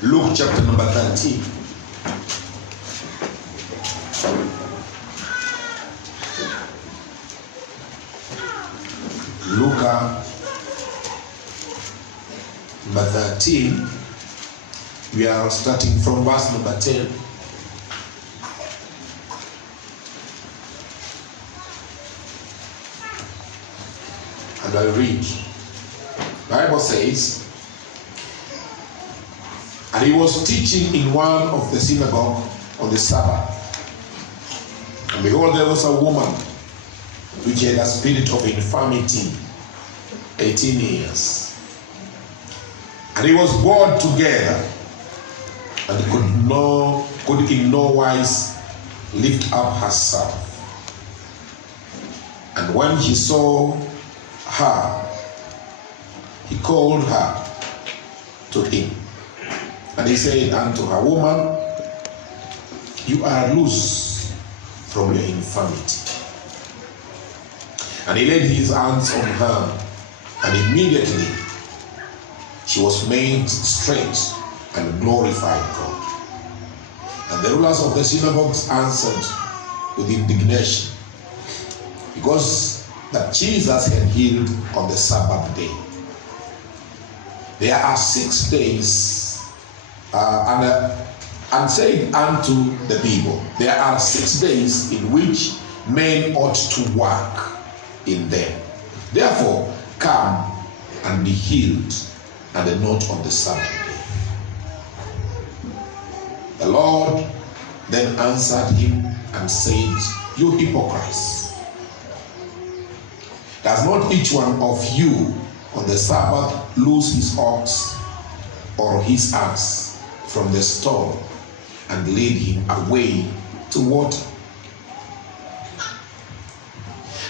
Luke chapter number 13. Luke number 13. We are starting from verse number 10. And I read. The Bible says, and he was teaching in one of the synagogue on the Sabbath. And behold, there was a woman which had a spirit of infirmity 18 years. And he was brought together, and could in no wise lift up herself. And when he saw her, he called her to him. And he said unto her, Woman, you are loose from your infirmity. And he laid his hands on her, and immediately she was made straight and glorified God. And the rulers of the synagogues answered with indignation, because that Jesus had healed on the Sabbath day. There are 6 days, and said unto the people, there are 6 days in which men ought to work in them. Therefore, come and be healed, and not on the Sabbath day. The Lord then answered him and said, You hypocrites, does not each one of you on the Sabbath loose his ox or his ass from the stall and lead him away to water?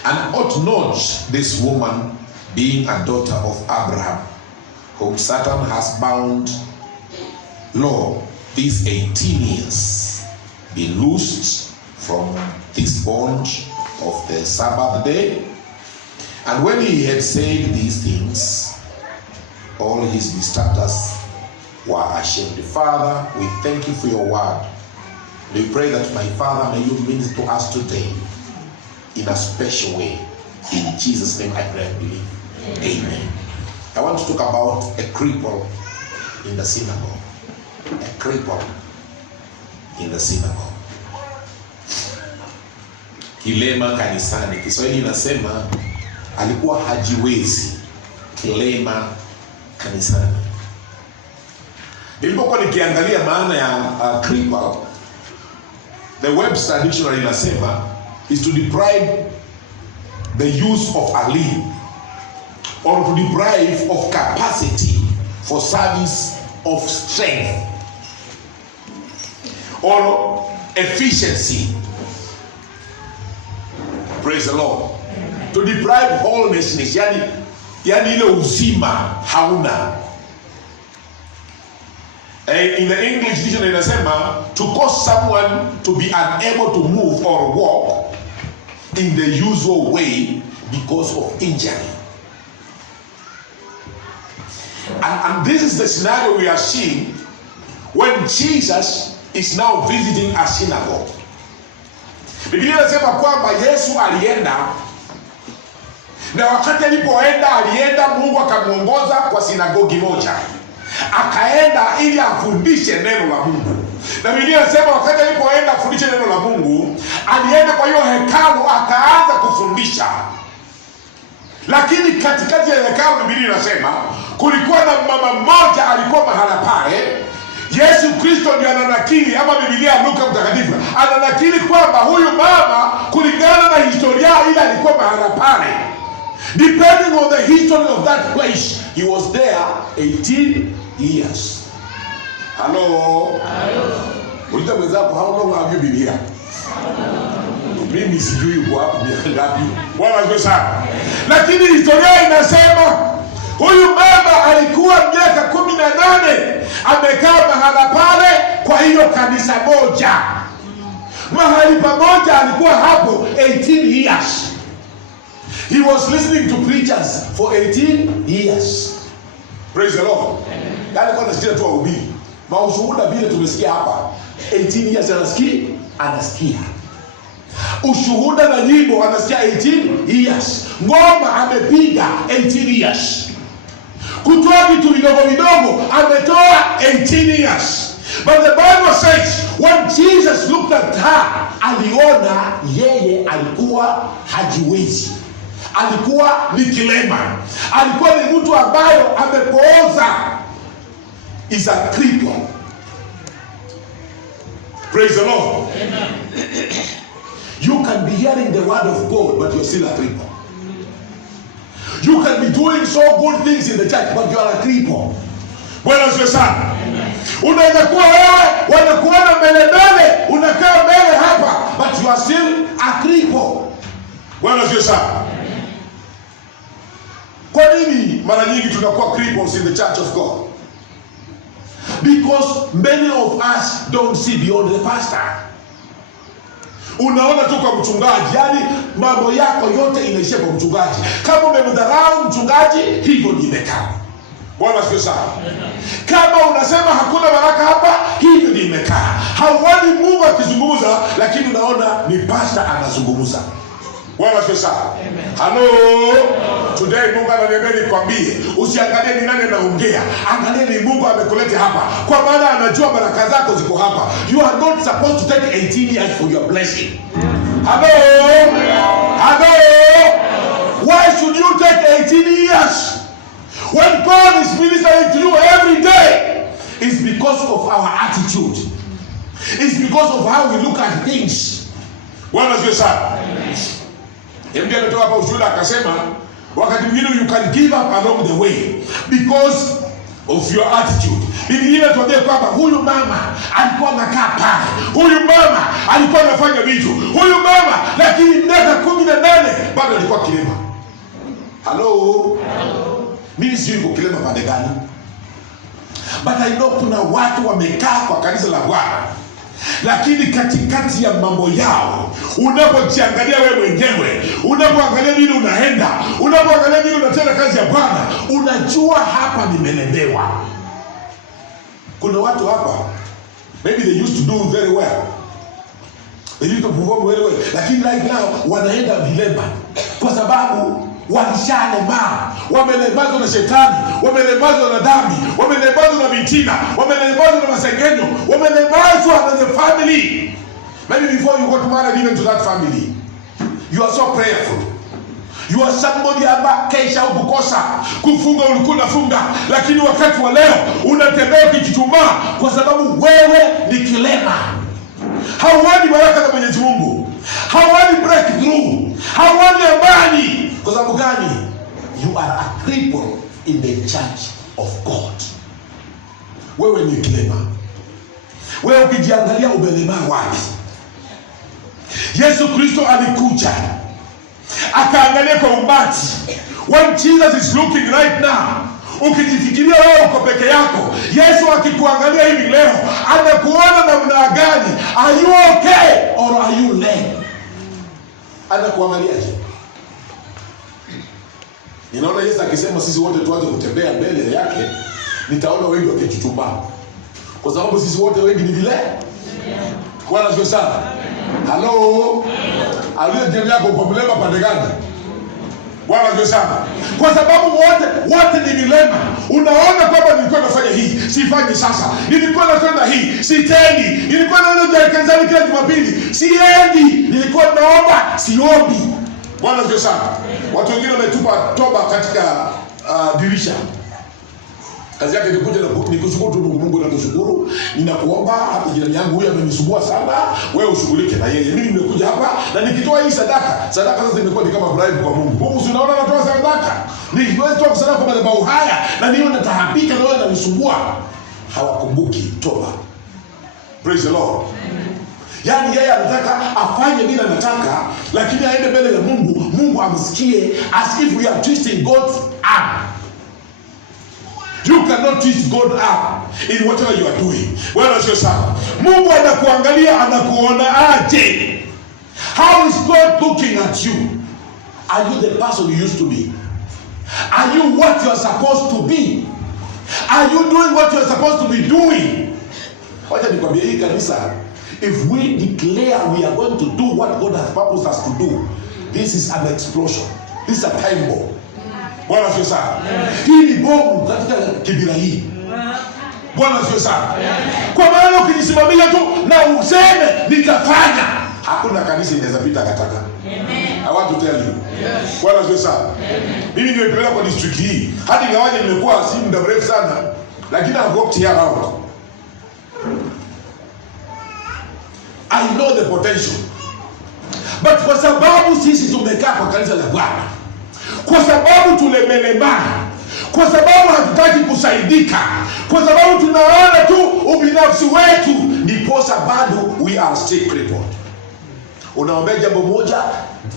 And ought not this woman, being a daughter of Abraham, whom Satan has bound, lo, these 18 years, be loosed from this bondage of the Sabbath day? And when he had said these things, all his distractors were ashamed. Father, we thank you for your word. We pray that, my Father, may you minister to us today in a special way. In Jesus' name I pray and believe. Amen. I want to talk about a cripple in the synagogue. A cripple in the synagogue. Kilema kanisani. Kiswahili inasema alikuwa hajiwezi. Kilema kanisani. Nilipokuwa nikiangalia maana ya cripple, the Webster Dictionary inasema is to deprive the use of a limb, or to deprive of capacity for service of strength or efficiency. Praise the Lord. To deprive wholeness, yani ile uzima hauna. In the English dictionary inasema to cause someone to be unable to move or walk in the usual way because of injury. And this is the scenario we are seeing when Jesus is now visiting a synagogue. Biblia inasema kwamba Yesu alienda, na wakati alienda Mungu akamuongoza kwa sinagogi moja. Akaenda ili afundishe neno la Mungu. Na Biblia inasema wakati alipoenda afundishe neno la Mungu, alienda kwa hiyo hekalu akaanza kufundisha. Lakini katikati ya hekalu Biblia inasema kulikuwa na mama mmoja alikuwa mahala pale. Yesu Kristo ndiye ananakili, ama Biblia ya Luka mtakatifu ananakili kwamba huyu mama kulingana na historia ile alikuwa mahala pale. Depending on the history of that place, he was there 18 years. Hello. Uliza mwenzako, how long have you been here? Mimi sijui uko hapo miaka ngapi. Bwana asifiwe sana. Lakini historia inasema huyu mama alikuwa miaka 18 amekaa mahala pale kwa hiyo kanisa moja. Mahali pamoja alikuwa hapo 18 years. He was listening to preachers for 18 years. Praise the Lord. Yaani kwa nasikia tu wahubiri. Maushuhuda vile tumesikia hapa, 18 years anasikia. Ushuhuda na nyimbo anasikia 18 years. Ngoma amepiga 18 years. Kutoa vitu vidogo vidogo ametoa 18 years. But the Bible says when Jesus looked at her, aliona yeye alikuwa hajiwezi, alikuwa ni kilema, alikuwa ni mtu ambayo amepooza, is a cripple. Praise the Lord. Amen. You can be hearing the word of God, but you're still a cripple. You can be doing so good things in the church, but you are a cripple. Bwana asifiwe sana. Unaweza kuwa wewe wanakuona mbele, unakaa mbele hapa, but you are still a cripple. Bwana asifiwe sana. Kwa nini mara nyingi tunakuwa cripples in the church of God? Because many of us don't see beyond the pastor. Unaona tu kwa mchungaji, yani mambo yako yote inaishia kwa mchungaji. Kama umemdharau mchungaji, hivyo ni imekaa. Bwana asifiwe sana. Kama unasema hakuna baraka hapa, hivyo ni imekaa. Hauoni Mungu akizungumza, lakini unaona ni pastor anazungumza. Bwana asifiwe sana. Hello. Today Mungu ananiambia nikwambie, usiangalie ni nani anaongea, angalia ni Mungu amekuleta hapa, kwa maana anajua baraka zako ziko hapa. You are not supposed to take 18 years for your blessing. Hello. Hello. Why should you take 18 years? When God is ministering to you every day, it's because of our attitude. It's because of how we look at things. Bwana asifiwe sana. Ndiye ametoka hapa ushuhuda akasema, wakati mwingine you can give up along the way because of your attitude. Biblia inatuambia kwamba huyu mama alikuwa anakaa pale, huyu mama alikuwa anafanya vitu, huyu mama lakini miaka 18 bado alikuwa kilema. Hello. Mimi sijui yuko kilema pande gani, but I know kuna watu wamekaa kwa kanisa la Bwana, lakini katikati ya mambo yao, unapojiangalia wewe mwenyewe, unapoangalia nini unaenda, unapoangalia nini unatenda kazi ya Bwana, unajua hapa nimelemewa. Kuna watu hapa, maybe they used to do very well, they used to perform very well, lakini right now wanaenda vilema kwa sababu walishalemaa, wamelemazwa na shetani, wamelemazwa na dhambi, wamelemazwa na vitina, wamelemazwa na masengenyo, wamelemazwa na the family. Maybe before you got married even to that family, you are so prayerful. You are somebody amba kesha ukukosa kufunga, ulikuwa unafunga, lakini wakati wa leo unatembea ukichuchumaa kwa sababu wewe ni kilema. Hauoni baraka za Mwenyezi Mungu, hauoni breakthrough, hauoni amani. Kwa sababu gani? You are a cripple in the church of God. Wewe ni kilema. Wewe ukijiangalia umelemaa wapi? Yesu Kristo alikuja akaangalia kwa umati. When Jesus is looking right now, ukijifikiria wewe uko peke yako, Yesu akikuangalia hivi leo, anakuona namna gani? Are you okay or are you lame? Anakuangaliaje? Ninaona Yesu akisema sisi wote tuanze kutembea mbele yake, nitaona wengi wakichuchumaa. Kwa sababu sisi wote wengi ni vile. Bwana asifiwe sana. Hello. Aliye jirani yako kwa mlema pande gani? Bwana asifiwe sana. Kwa sababu wote ni vilema. Unaona kwamba nilikuwa nafanya hii, sifanyi sasa. Nilikuwa nafanya hii, sitendi. Nilikuwa naenda kanisani kila Jumapili, siendi. Nilikuwa naomba, siombi. Bwana asifiwe sana. Watu wengine wametupa toba katika dirisha. Kazi yake ni kuja na nikushukuru tu Mungu, na kushukuru, ninakuomba hata jirani yangu huyu amenisumbua sana, wewe ushughulike na yeye. Mimi nimekuja hapa na nikitoa hii sadaka sasa imekuwa ni kama bribe kwa Mungu. Mungu si unaona natoa sadaka. Nikiweza sadaka kwa madhabahu haya na nione natahabika na wewe unanisumbua. Hawakumbuki toba. Praise the Lord. Yaani yeye anataka afanye bila anataka, lakini aende mbele ya Mungu, Mungu amsikie, as if we are twisting God's arm. You cannot twist God up in whatever you are doing. Bwana asifiwe sana. Mungu anakuangalia, anakuona aje. How is God looking at you? Are you the person you used to be? Are you what you are supposed to be? Are you doing what you are supposed to be doing? Wacha nikwambie hii kanisa, if we declare we are going to do what God has purposed us to do, this is an explosion. This is a time bomb. Bwana sio sana. Hii ni bomu katika kibira hii. Bwana sio sana. Kwa maana ukijisimamia tu na useme nitafanya, hakuna kanisa inaweza pita kataka. Amen. I want to tell you. Yes. Bwana sio sana. Mimi nimepeleka kwa district hii. Hadi ingawaje nimekuwa si muda mrefu sana, lakini I worked here around. I know the potential. But kwa sababu sisi tumekaa kwa kanisa la Bwana, kwa sababu tulemelemana, kwa sababu hatutaki kusaidika, kwa sababu tunaona tu ubinafsi wetu, ndiposa bado we are still crippled. Unaombea jambo moja,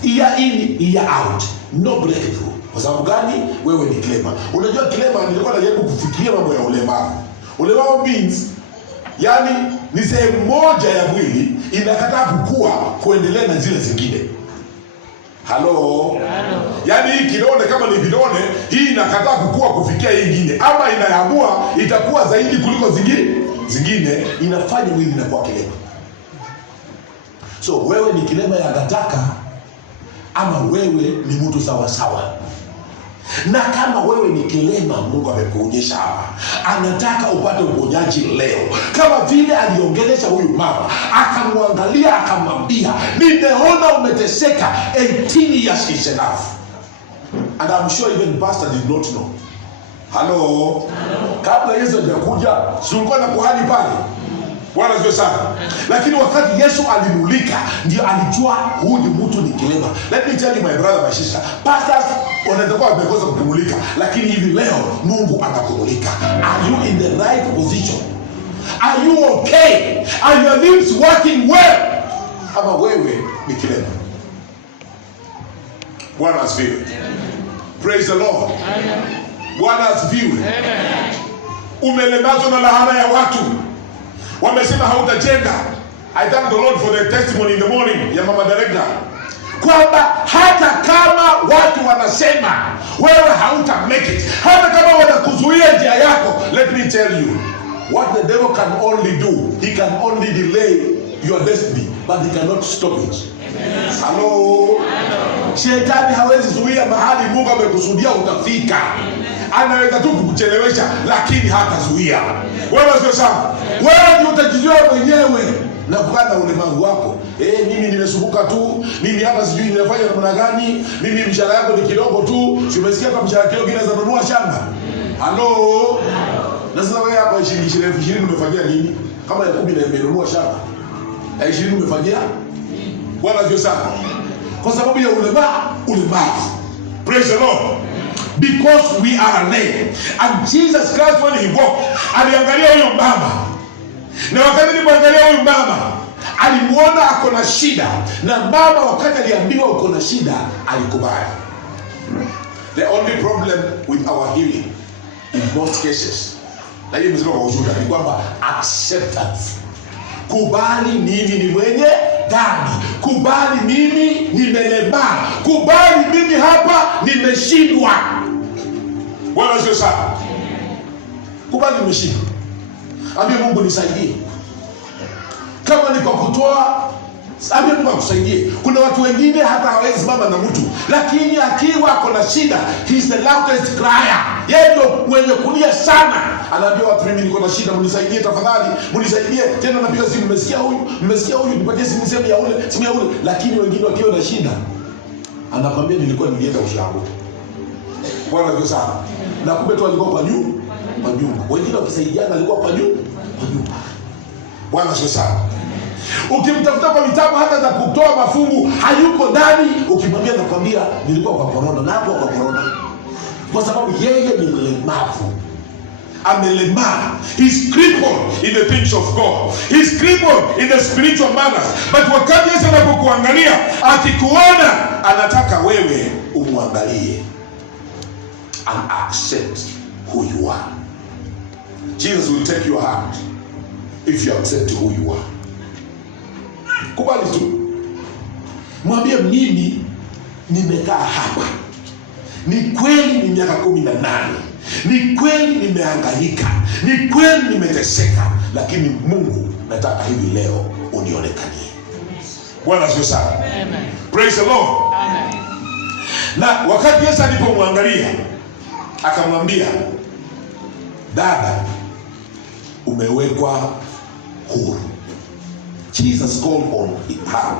year in year out, no breakthrough. Kwa sababu gani? Wewe ni kilema. Unajua kilema, nilikuwa najaribu kufikiria mambo ya ulemavu. Ulemavu means, yani ni sehemu moja ya mwili inakataa kukua kuendelea na zile zingine. Halo. Yani hii kidole kama ni vidole, hii inakataa kukua kufikia hii nyingine, ama inaamua itakuwa zaidi kuliko zingine, inafanya mwili inakuwa kilema. So wewe ni kilema ya gataka, ama wewe ni mtu sawa sawa? Na kama wewe ni kilema, Mungu amekuonyesha hapa, anataka upate uponyaji leo. Kama vile aliongelesha huyu mama, akamwangalia akamwambia, nimeona umeteseka, 18 years is enough. And I'm sure even pastor did not know. Hello. Kabla Yesu hajakuja, si ulikuwa na kuhani pale? Bwana sio sana. Lakini wakati Yesu alimulika, ndio alijua huyu mtu ni kilema. Let me tell you my brother, my sister, pastors wanaweza kuwa wamekosa kumulika, lakini hivi leo Mungu anakumulika. Are you in the right position? Are you okay? Are your limbs working well? Ama wewe ni kilema? Bwana asifiwe. Praise the Lord. Bwana asifiwe. Umelemazwa na lahana ya watu. Wamesema hautajenga. I thank the Lord for the testimony in the morning ya mama director, kwamba hata kama watu wanasema wewe hauta make it, hata kama wanakuzuia njia yako, let me tell you what the devil can only do, he can only delay your destiny, but he cannot stop it. Hello. Shetani hawezi zuia mahali Mungu amekusudia utafika. Anaweza tu kukuchelewesha, lakini hatazuia. Wewe sio sawa. Wewe ndio utajizuia mwenyewe na kukana ulemavu wako. Mimi nimesumbuka tu, mimi hapa sijui ninafanya namna gani, mimi mshahara yangu ni kidogo tu. Umesikia kama mshahara kidogo inaweza kununua shamba? Hello. Na sasa wewe hapa 20,000 umefanyia nini? Kama ya 10 na imenunua shamba, ya 20 umefanyia? Bwana sio sawa. Kwa sababu ya ulemavu. Praise the Lord. Because we are lame. And Jesus Christ when he walked, aliangalia huyo mama. Na wakati alipoangalia huyo mama, alimuona ako na shida. Na mama wakati aliambiwa uko na shida, alikubali. The only problem with our healing in most cases, na hiyo mzima kwa ushuhuda, ni kwamba acceptance. Kubali mimi ni mwenye dhambi. Kubali mimi nimelemaa. Kubali mimi hapa nimeshindwa. Bwana sio sawa. Kubali nimeshindwa. Ambia Mungu nisaidie. Kama ni kwa kutoa, ambia Mungu akusaidie. Kuna watu wengine hata hawezi mama na mtu, lakini akiwa kuna shida, he is the loudest crier. Yeye ndio mwenye kulia sana. Anaambia watu, mimi niko na shida, mnisaidie tafadhali, mnisaidie. Tena napiga simu, nimesikia huyu, nipatie simu ya ule. Lakini wengine wakiwa na shida, anakwambia nilikuwa nilienda ushauri. Bwana ndio sana. Na kumbe tu alikuwa kwa nyumba. Wengine wakisaidiana alikuwa kwa nyumba. Bwana sio sana. Ukimtafuta kwa vitabu hata za kutoa mafungu, hayuko ndani. Ukimwambia nakwambia nilikuwa kwa corona, na hapo kwa corona. Kwa sababu yeye ni mlemavu. Amelemaa. He's crippled in the things of God. He's crippled in the spiritual matters. But wakati Yesu anapokuangalia, akikuona, anataka wewe umwangalie and accept who you are. Jesus will take your hand if you accept who you are. Kubali tu. Mwambie mimi nimekaa hapa. Ni kweli ni miaka 18. Ni kweli nimehangaika. Ni kweli nimeteseka. lakini Mungu, nataka hivi leo unionekanie. Bwana asifiwe sana. Amen. Praise the Lord. Amen. Na wakati Yesu alipomwangalia akamwambia, dada, umewekwa huru. Jesus called on her.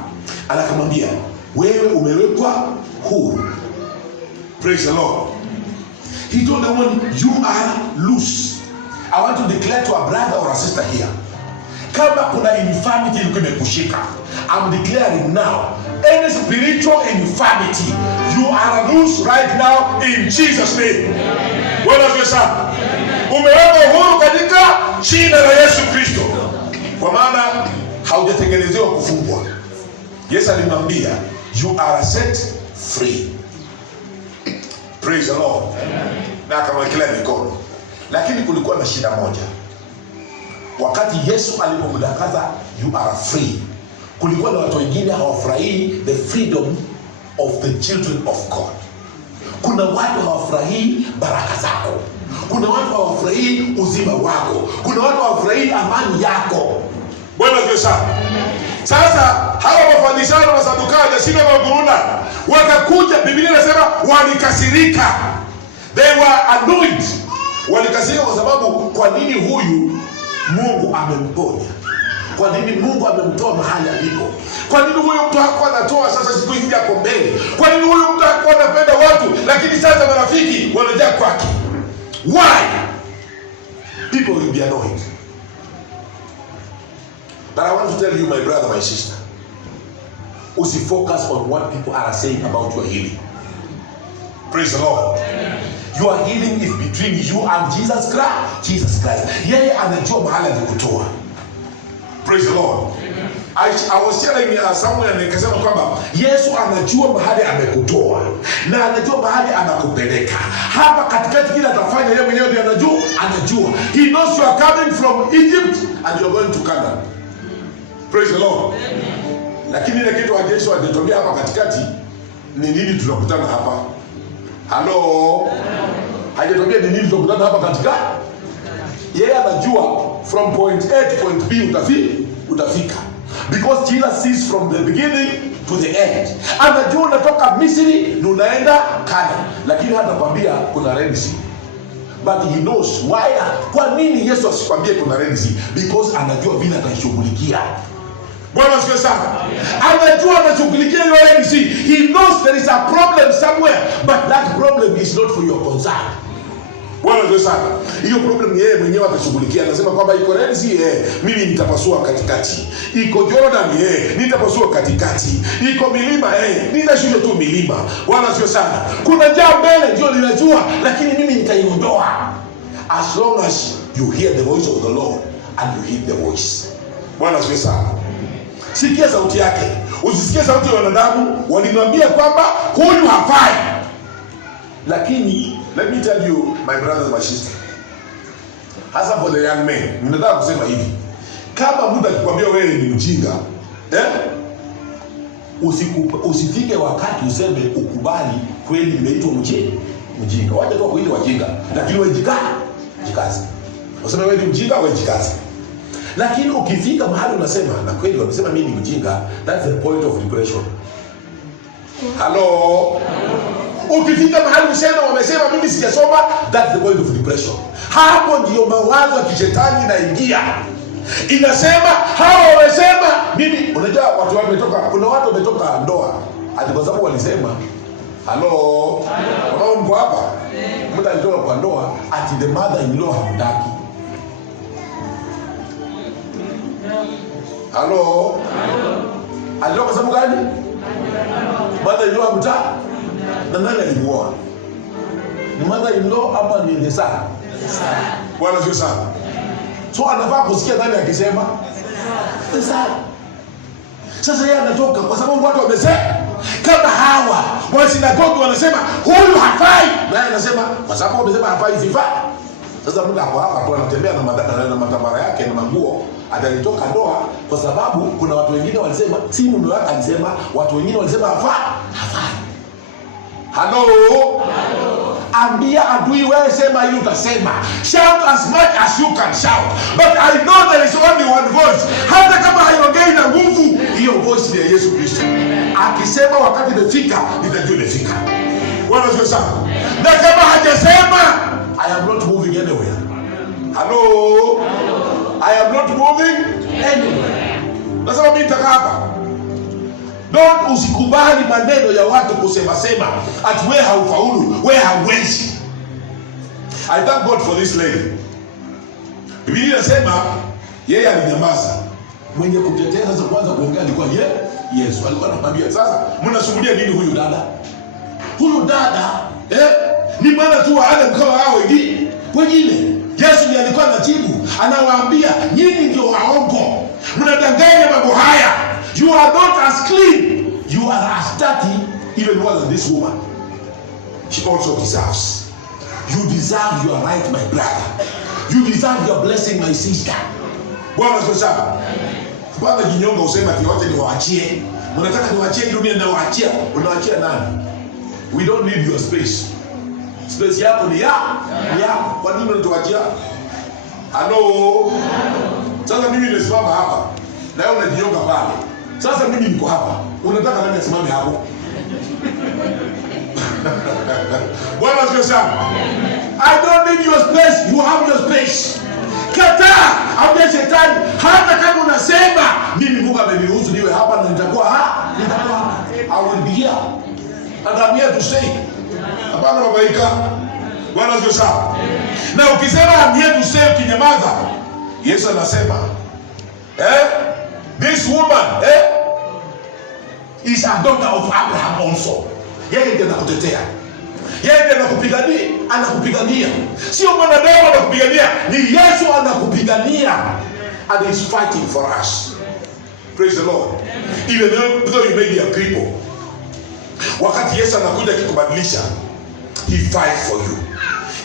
Anakamwambia, wewe umewekwa huru. Praise the Lord. He told the woman, you are loose. I want to declare to a brother or a sister here, kama kuna infirmity ilikuwa imekushika, I'm declaring now, any spiritual infirmity, you are loose right now in Jesus name. Bwana asifiwe sana. Umewekwa huru katika jina la Yesu Kristo, kwa maana haujatengenezewa kufungwa. Yesu alimwambia, you are set free. Praise the Lord. Na akamwekelea mikono. Lakini kulikuwa na shida moja. Wakati Yesu alipomdakaza you are free, kulikuwa na watu wengine hawafurahii the freedom of the children of God. Kuna watu hawafurahii baraka zako. Kuna watu hawafurahii uzima wako. Kuna watu hawafurahii amani yako. Bwana asifiwe sana. Sasa hawa Mafarisayo na Masadukayo jasina maguruna wakakuja, Biblia inasema walikasirika. They were annoyed. Walikasirika kwa sababu, kwa nini huyu Mungu amemponya? Kwa nini Mungu amemtoa mahali alipo? Kwa nini huyu mtu hakuwa anatoa, sasa siku hizi yako mbele? Kwa nini huyu mtu hakuwa anapenda watu, lakini sasa marafiki wanajaa kwake? Why? People will be annoyed. But I want to tell you, my brother, my sister, usifocus on what people are saying about your healing. Praise the Lord. Your healing is between you and Jesus Christ. Yeye anajua mahali alikutoa. Praise the Lord. I was sharing somewhere, nikasema kwamba Yesu anajua mahali amekutoa na anajua mahali anakupeleka. Hapa katikati kile atafanya yeye mwenyewe ndiye anajua. He knows you are coming from Egypt and you are going to Canaan. Praise the Lord. Lakini ile kitu Yesu hajatuambia hapa katikati ni nini tunakutana hapa. Hello. Hajatuambia ni nini tunakutana hapa katikati. Yeye anajua from point A to point B utafika. Because Jesus sees from the beginning to the end. Anajua unatoka Misri na unaenda Canaan. Lakini hatakwambia kuna Red Sea. But he knows why. Kwa nini Yesu asikwambie kuna Red Sea? Because anajua vile atashughulikia. Bwana asifiwe sana. Anajua atashughulikia hiyo Red Sea. He knows there is a problem somewhere, but that problem is not for your concern. Bwana asifiwe sana. Hiyo problem yeye mwenyewe atashughulikia. Anasema kwamba iko Red Sea, mimi nitapasua katikati. Iko Jordan, nitapasua katikati. Iko milima, nitashusha tu milima. Bwana asifiwe sana. Kuna njaa mbele, ndio ninajua, lakini mimi nitaiondoa. As long as you hear the voice of the Lord and you heed the voice. Bwana asifiwe sana. Sikia sauti yake. Usisikie sauti ya wanadamu. Walimwambia kwamba huyu hafai. Lakini let me tell you, my brothers, my sisters, hasa for the young men, ninataka kusema hivi, kama mtu akikwambia wewe ni mjinga, usifike wakati useme ukubali kweli nimeitwa mjinga. Wacha tu kuita wajinga, lakini wewe jikaze. Useme wewe ni mjinga, wewe jikaze. Lakini ukifika mahali unasema na kweli wanasema mimi ni mjinga, that's the point of depression. Hello. Ukifika mahali usema wamesema mimi sijasoma, that's the point of depression. Hapo ndio mawazo ya kishetani inaingia. Inasema hao wamesema mimi, unajua watu wametoka, kuna watu wametoka ndoa ati kwa sababu walisema hello. Kama mko hapa, mtu alitoka kwa ndoa ati the mother in law hamtaki. Hello. Alitoka kwa sababu gani? Mother in law hamtaki. Na nani alimuoa? Ni mother in law ama ni Lesa? Bwana asifiwe sana. So anafaa kusikia nani akisema? Lesa. Sasa yeye anatoka kwa sababu watu wamesema kama hawa wa sinagogi wanasema huyu hafai, na anasema kwa sababu wamesema hafai sifa. Sasa mtu hapo hapo anatembea na matabara yake na manguo, atalitoka ndoa kwa sababu kuna watu wengine walisema, si mume wake alisema, watu wengine walisema hafai. Hello. Ambia adui, wewe sema ili utasema. Shout as much as you can shout. But I know there is only one voice. Hata kama haiongei na nguvu, hiyo voice ni ya Yesu Kristo. Akisema wakati imefika, nitajua imefika. Bwana asifiwe sana. Na kama hajasema, I am not moving anywhere. Hello? I am not moving anywhere. Nasema mimi nitakaa hapa. Don't usikubali maneno ya watu kusema sema ati wewe haufaulu, wewe hauwezi. I thank God for this lady. Biblia inasema yeye alinyamaza. Mwenye kutetea sasa kwanza kuongea alikuwa Yesu. Alikuwa anamwambia sasa mnasumulia nini huyu dada? Huyu dada ni maana tu hata mkao hao wengine. Yesu ndiye alikuwa anajibu, anawaambia nyinyi ndio waongo. Mnadanganya mambo haya. You are not as clean. You are as dirty even more than this woman. She also deserves. You deserve your right, my brother. You deserve your blessing, my sister. Bwana asifiwe. Bwana jinyonga usema ati wote ni waachie. Mnataka niwaachie dunia na waachia. Unawaachia nani? We don't need your space. Space yako ni ya. Kwa nini unatuachia? Hello. Sasa mimi nimesimama hapa. Na wewe unajinyonga pale. Sasa mimi niko hapa. Unataka nani asimame hapo? Bwana asifiwe. I don't need your space. You have your space. Kataa. Ambia shetani, hata kama unasema mimi Mungu ameniruhusu niwe hapa na nitakuwa hapa. I will be here. And I'm here to stay. Hapana babaika. Bwana asifiwe. Na ukisema I'm here to stay ukinyamaza, Yesu anasema this woman is a daughter of Abraham also. Yeye ndiye anakutetea. Yeye ndiye anakupigania. Sio mwanadamu anakupigania, ni Yesu anakupigania. And he's fighting for us. Praise the Lord. Even though you may be a cripple, wakati Yesu anakuja kukubadilisha, he fights for you.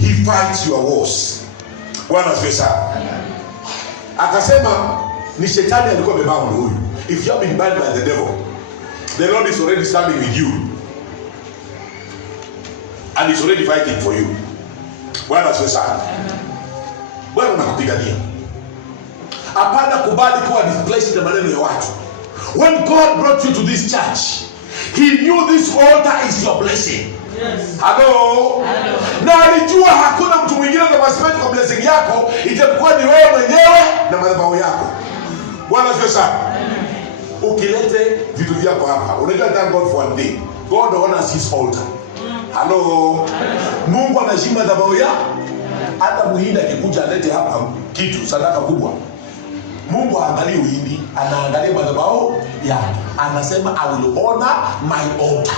He fights your wars. Bwana asifiwe sana. Akasema ni shetani alikuwa amebound huyu. If you have been bound by the devil, the Lord is already standing with you. And he's already fighting for you. Bwana asifiwe sana. Bwana anakupigania. Hapana kubali kuwa displaced na maneno ya watu. When God brought you to this church, he knew this altar is your blessing. Yes. Hello. Na alijua hakuna mtu mwingine atakayesimama kwa blessing yako, itakuwa ni wewe mwenyewe na madhabahu yako. Bwana asifiwe sana. Ukilete vitu vyako hapa, unajua thank God for one day. God honors his altar. Hello. Mungu anaheshimu madhabahu yako. Hata muhindi akikuja alete hapa kitu sadaka kubwa, Mungu haangalii uhindi, anaangalia madhabahu yako. Anasema I will honor my altar.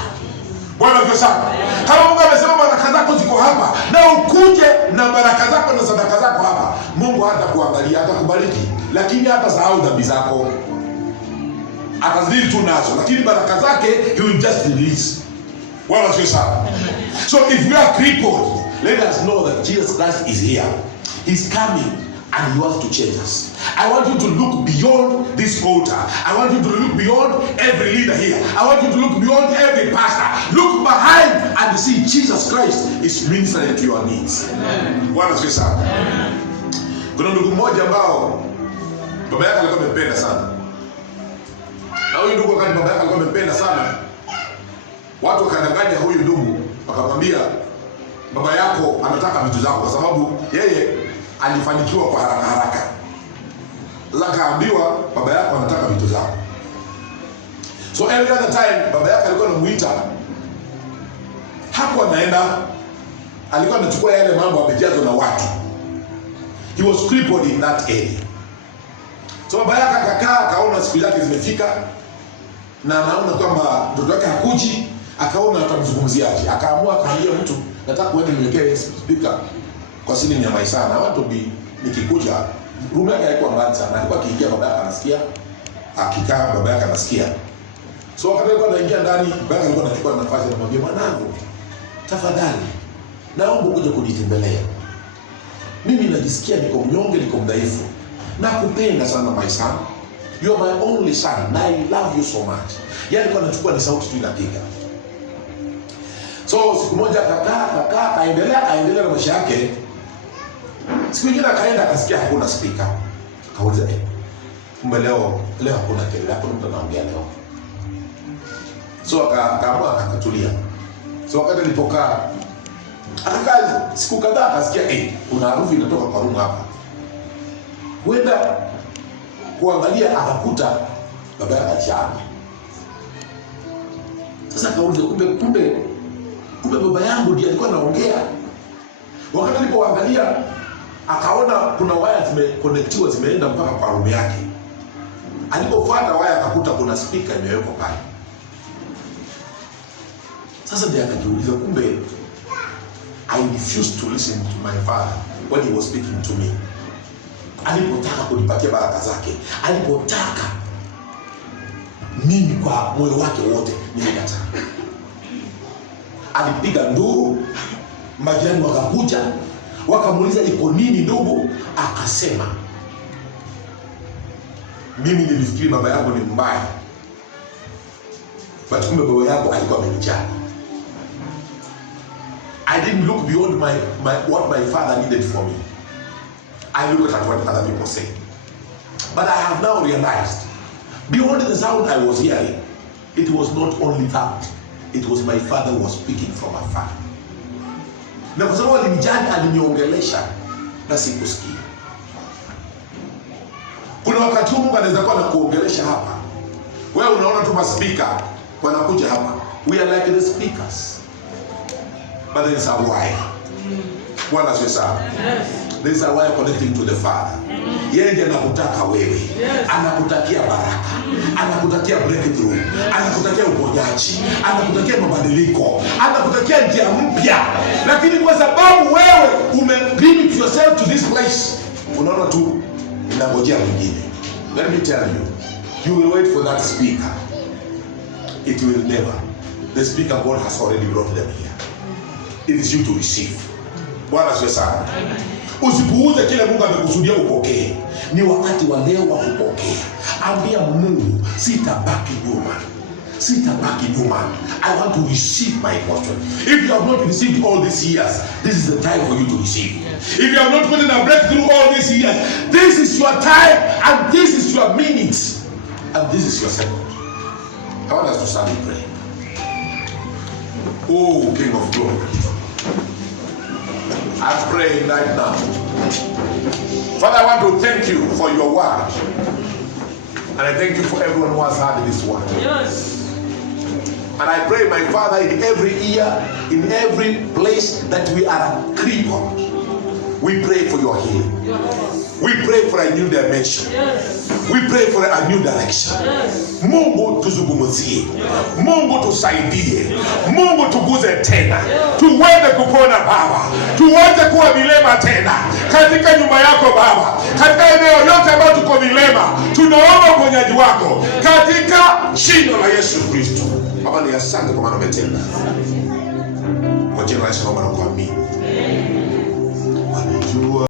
Bwana asifiwe sana. Kama Mungu amesema baraka zako ziko hapa, na ukuje na baraka zako na sadaka zako hapa, Mungu hata kuangalia, hata kubariki, lakini hata sahau dhambi zako. Atazidi tu nazo, lakini baraka zake he will just release. Bwana asifiwe sana. So if you are crippled, let us know that Jesus Christ is here. He's coming and he wants to change us. I want you to look beyond this altar. I want you to look beyond every leader here. I want you to look beyond every pastor. Look behind and see Jesus Christ is ministering to your needs. Bwana asifiwe sana. Kuna ndugu mmoja ambao baba yake alikuwa amempenda sana. Na huyu ndugu wakati baba yake alikuwa amempenda sana, watu wakadanganya huyu ndugu, wakamwambia baba yako anataka vitu zako kwa sababu yeye alifanikiwa kwa haraka. Akaambiwa baba yako anataka vitu zako. So every other time baba yake alikuwa anamuita, hakuwa anaenda, alikuwa anachukua yale mambo amejazwa na watu. He was crippled in that area. So baba yake akakaa, akaona siku zake zimefika na anaona kwamba mtoto wake hakuji, akaona atamzungumziaje. Akaamua akaambia mtu, nataka uende niwekee speaker kwa shilingi ya maisha na watu nikikuja. Rume yake haikuwa mbali sana, alikuwa akiingia baba yake anasikia, akikaa baba yake anasikia. So wakati alikuwa anaingia ndani, baba yake alikuwa anachukua nafasi na kumwambia, mwanangu, tafadhali naomba uje kunitembelea. Mimi najisikia niko mnyonge, niko mdhaifu. Nakupenda sana my son. You are my only son and I love you so much. Yeye alikuwa anachukua ni sauti tu inapiga. So siku moja akakaa akaendelea na maisha yake. Siku nyingine akaenda akasikia hakuna speaker. Akauliza kumbe leo hakuna kelele, hakuna mtu anaongea leo. So akaamua akatulia. So wakati alipokaa akakaa siku kadhaa akasikia kuna harufu inatoka kwa room hapa. Huenda kuangalia akakuta baba yake achana. Sasa akauliza kumbe baba yangu ndiye alikuwa anaongea. Wakati alipoangalia akaona kuna waya zimeconnectiwa zimeenda mpaka kwa room yake. Alipofuata waya akakuta kuna speaker imewekwa pale. Sasa ndiye akajiuliza kumbe I refused to listen to my father when he was speaking to me. Alipotaka kunipatia baraka zake, alipotaka mimi kwa moyo wake wote, nimekataa. Alipiga nduru, majirani wakakuja, wakamuuliza iko nini ndugu? Akasema mimi nilifikiri baba yangu ni mbaya, but kumbe baba yangu alikuwa amenijali. I didn't look beyond what my father needed for me. I looked at what other people say. But I have now realized, beyond the sound I was hearing, it was not only that. It was my father who was speaking from afar. Na kwa sababu alinijali, aliniongelesha na sikusikia. Kuna wakati Mungu anaweza kuwa anakuongelesha hapa. Wewe unaona tu maspika wanakuja hapa. We are like the speakers. But there is a wire. Bwana asifiwe sana. There is a wire connecting to the Father. Yeye ndiye anakutaka wewe. Anakutakia baraka. Anakutakia breakthrough. Anakutakia uponyaji. Anakutakia mabadiliko. Anakutakia njia mpya. Lakini kwa sababu wewe umelimit yourself to this place, unaona tu unangojea mwingine. Let me tell you, you will wait for that speaker. It will never. The speaker God has already brought them here. It is you to receive. Bwana asifiwe sana. Usipuuze kile Mungu amekusudia upokee. Ni wakati wa leo wa kupokea. Ambia Mungu, sitabaki nyuma. Sitabaki nyuma. I want to receive my portion. If you have not received all these years, this is the time for you to receive. If you have not put in a breakthrough all these years, this is your time and this is your minute and this is your second. I want us to stand and pray. Oh, King of Glory, I pray right now. Father, I want to thank you for your word. And I thank you for everyone who has heard this word. Yes. And I pray, my Father, in every ear, in every place that we are crippled, we pray for your healing. Yes. We pray for a new dimension. Yes. We pray for a new direction. Yes. Mungu tuzungumzie. Mungu tusaidie. Mungu tuguze tena. Tuweze kupona Baba. Tuweze kuwa vilema tena katika nyumba yako Baba. Katika eneo yote ambayo tuko vilema, tunaomba uponyaji wako katika jina la Yesu Kristo. Baba, ni asante kwa maana umetenda. Kwa jina la Yesu naomba na kuamini. Amen.